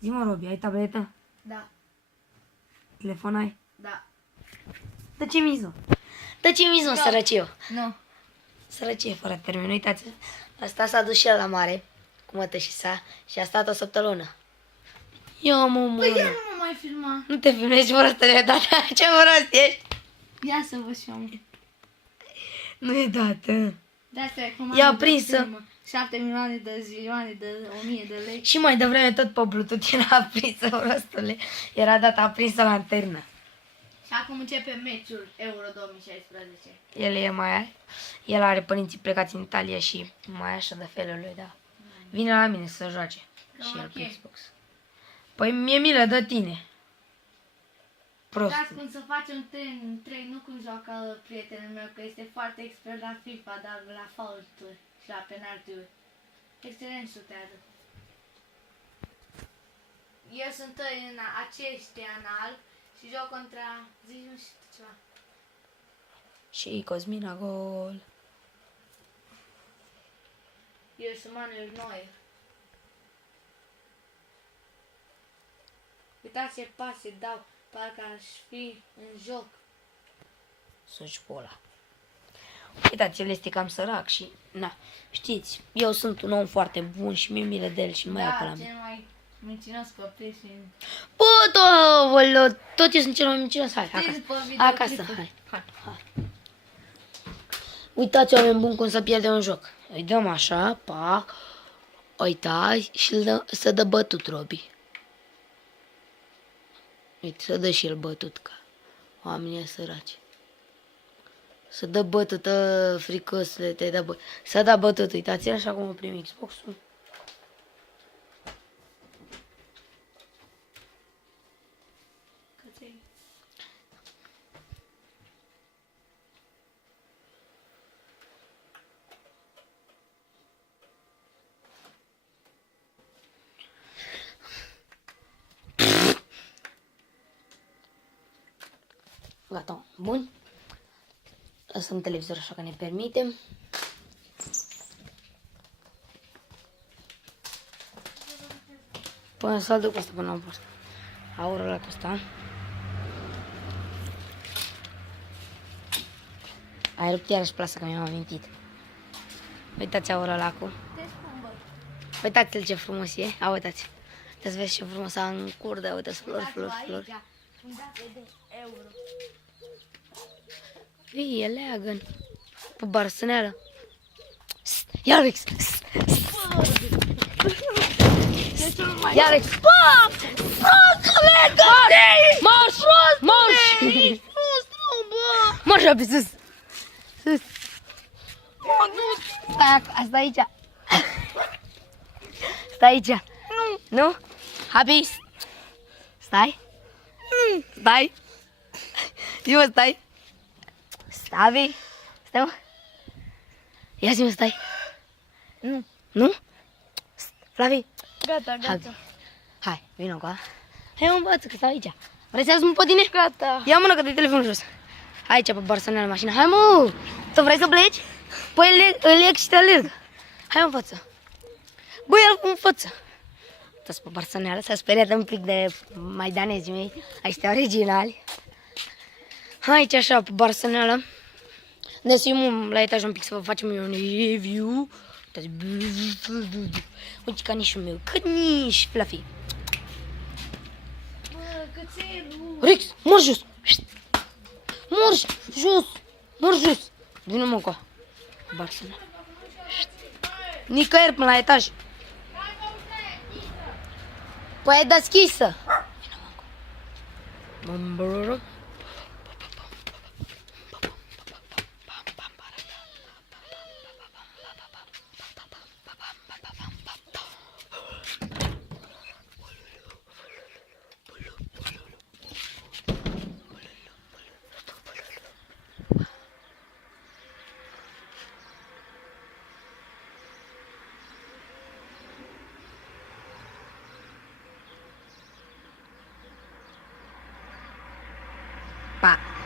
Zi-mă, Robi, ai tabletă? Da. Telefon ai? Da. Dă-ce mizo. Dă-ce mizo, sărăciu. Nu. Sărăcie fără termen, uitați. Asta s-a dus și el la mare cu mătăși sa și a stat o săptămână. Ia mă, Păi eu nu mă mai filma. Nu te filmezi, prostăle, dar ce prost ești? Ia să văd și eu. Nu e dată. De asta e cum Ia prinsă. 7 milioane de zilioane de 1000 de lei. Și mai devreme tot pe Bluetooth era aprinsă, prostule. Era data aprinsă lanternă. Și acum începe meciul Euro 2016. El are părinții plecați în Italia și mai așa de felul lui, da. Vine la mine să joace. Și el pe Xbox. Păi mi-e milă de tine. Prost. Dați cum să facem 3, nu cum joacă prietenul meu, că este foarte expert la FIFA, dar la faulturi și la penaltiuri. Excelent șutează. Eu sunt în aceștia în alb și joc contra, zici nu știu ceva. Și Cosmina gol. Eu sunt Manuel Neuer. Uitați ce pase dau, parcă aș fi în joc. Suci pola. Uitați, el este cam sărac și, na, știți, eu sunt un om foarte bun și mi-e milă de el și mai ia pe la Da, mine. cel mai mincinos copil și... Bă, tot eu sunt cel mai mincinos. Hai, Știți acasă. pe videoclipul? Acasă, hai. Uitați, oameni buni, cum să pierde un joc. Îi dăm așa, pac, uitați și să dă bătut, Robi. Uite, să dă și el bătut, ca oamenii săraci. Să dă bătută, fricosule, te dă bătut. Să dă bătut, uitați-l așa cum o primi Xbox-ul. Gata, bun. Lăsăm televizor așa că ne permitem. Până să-l duc asta până la post. Aurul ăla cu ăsta. Ai rupt iarăși plasa că mi-am amintit. Uitați aurul ăla cu. Uitați-l ce frumos e. A, uitați. Uitați, vezi ce frumos a în curdă. Uitați, flori. Vii, e leagăn. Pe barsăneală. Ia Alex! Ia Alex! Marș! Marș! Marș pe sus! Sus! Stai aici! Stai aici! Nu? Happy? Stai? Stai? Zi-mă, stai! Stai, stai, mă. Ia zi-mă, stai. Nu. Nu? Flavi. Gata, gata. Hai, vină cu a. Hai, mă, învață, că stau aici. Vrei să iau pe tine? Gata. Ia mână, că de telefonul jos. Aici, pe barsăneală, mașina. Hai, mă! Tu vrei să pleci? Păi îl leg și te alerg. Hai, mă, în față. Băi, el în față. Uitați pe barsăneală, s-a speriat un pic de maidanezii mei. Aștia originali. Aici așa, pe barsăneală. Ne suim la etaj un pic să vă facem un review. Uite ca nișul meu. Cât niș, Fluffy. Bă, cățelul. Rex, mor jos. Mor jos. Mor jos. Vino mă cu barsăneală. Nicăieri până la etaj. Păi e deschisă. Vino mă cu.